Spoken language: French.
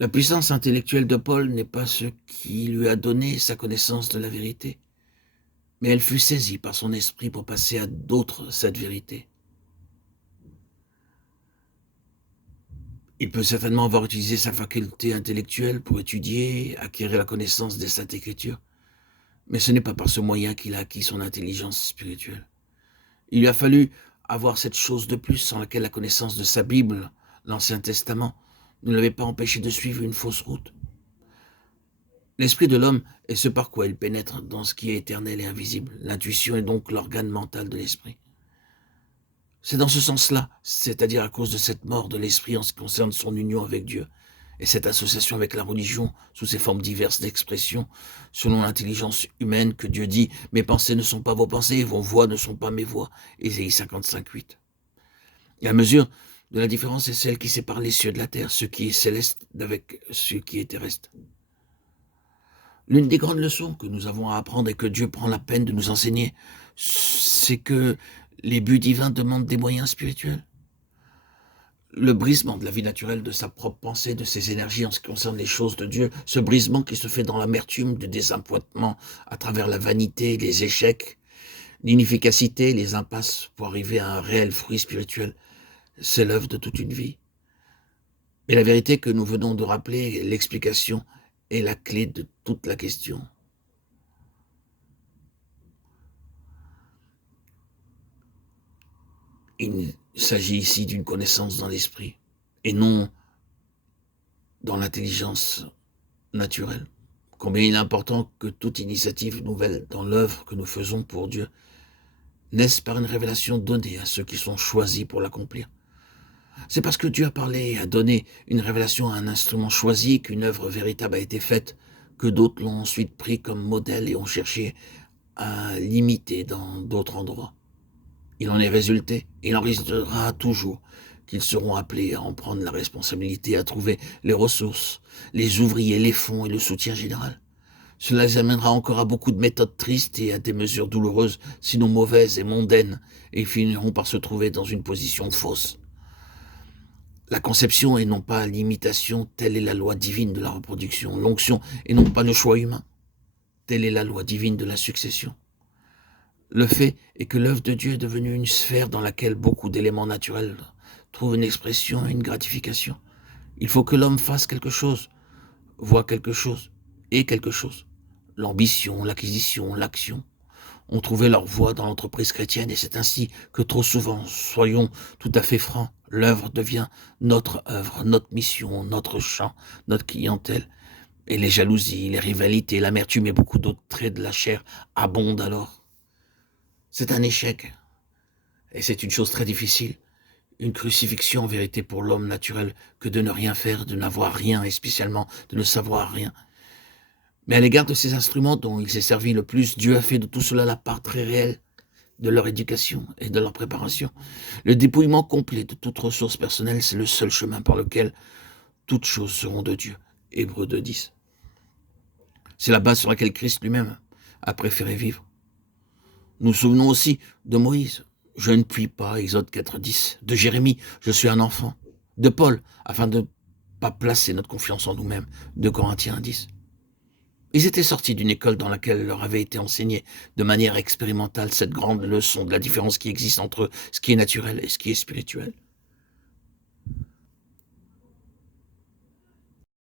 La puissance intellectuelle de Paul n'est pas ce qui lui a donné sa connaissance de la vérité, mais elle fut saisie par son esprit pour passer à d'autres cette vérité. Il peut certainement avoir utilisé sa faculté intellectuelle pour étudier, acquérir la connaissance des Saintes Écritures, mais ce n'est pas par ce moyen qu'il a acquis son intelligence spirituelle. Il lui a fallu avoir cette chose de plus sans laquelle la connaissance de sa Bible, l'Ancien Testament, ne l'avait pas empêché de suivre une fausse route. L'esprit de l'homme est ce par quoi il pénètre dans ce qui est éternel et invisible. L'intuition est donc l'organe mental de l'esprit. C'est dans ce sens-là, c'est-à-dire à cause de cette mort de l'esprit en ce qui concerne son union avec Dieu, et cette association avec la religion sous ses formes diverses d'expression, selon l'intelligence humaine que Dieu dit « Mes pensées ne sont pas vos pensées, vos voix ne sont pas mes voix » Ésaïe 55:8. Et à mesure de la différence est celle qui sépare les cieux de la terre, ce qui est céleste d'avec ce qui est terrestre. L'une des grandes leçons que nous avons à apprendre et que Dieu prend la peine de nous enseigner, c'est que les buts divins demandent des moyens spirituels. Le brisement de la vie naturelle, de sa propre pensée, de ses énergies en ce qui concerne les choses de Dieu, ce brisement qui se fait dans l'amertume du désappointement à travers la vanité, les échecs, l'inefficacité, les impasses pour arriver à un réel fruit spirituel, c'est l'œuvre de toute une vie. Et la vérité que nous venons de rappeler, l'explication est la clé de toute la question. Il s'agit ici d'une connaissance dans l'esprit et non dans l'intelligence naturelle. Combien il est important que toute initiative nouvelle dans l'œuvre que nous faisons pour Dieu naisse par une révélation donnée à ceux qui sont choisis pour l'accomplir. C'est parce que Dieu a parlé et a donné une révélation à un instrument choisi qu'une œuvre véritable a été faite, que d'autres l'ont ensuite pris comme modèle et ont cherché à l'imiter dans d'autres endroits. Il en est résulté, il en résultera toujours, qu'ils seront appelés à en prendre la responsabilité, à trouver les ressources, les ouvriers, les fonds et le soutien général. Cela les amènera encore à beaucoup de méthodes tristes et à des mesures douloureuses, sinon mauvaises et mondaines, et ils finiront par se trouver dans une position fausse. La conception et non pas l'imitation, telle est la loi divine de la reproduction. L'onction et non pas le choix humain, telle est la loi divine de la succession. Le fait est que l'œuvre de Dieu est devenue une sphère dans laquelle beaucoup d'éléments naturels trouvent une expression et une gratification. Il faut que l'homme fasse quelque chose, voit quelque chose, ait quelque chose. L'ambition, l'acquisition, l'action ont trouvé leur voie dans l'entreprise chrétienne et c'est ainsi que trop souvent, soyons tout à fait francs, l'œuvre devient notre œuvre, notre mission, notre champ, notre clientèle. Et les jalousies, les rivalités, l'amertume et beaucoup d'autres traits de la chair abondent alors. C'est un échec, et c'est une chose très difficile, une crucifixion en vérité pour l'homme naturel que de ne rien faire, de n'avoir rien, et spécialement de ne savoir rien. Mais à l'égard de ces instruments dont il s'est servi le plus, Dieu a fait de tout cela la part très réelle de leur éducation et de leur préparation. Le dépouillement complet de toute ressource personnelle, c'est le seul chemin par lequel toutes choses seront de Dieu. Hébreux 2:10. C'est la base sur laquelle Christ lui-même a préféré vivre. Nous nous souvenons aussi de Moïse. Je ne puis pas, Exode 4:10. De Jérémie, je suis un enfant. De Paul, afin de ne pas placer notre confiance en nous-mêmes. De Corinthiens 1:10. Ils étaient sortis d'une école dans laquelle leur avait été enseignée de manière expérimentale cette grande leçon de la différence qui existe entre ce qui est naturel et ce qui est spirituel.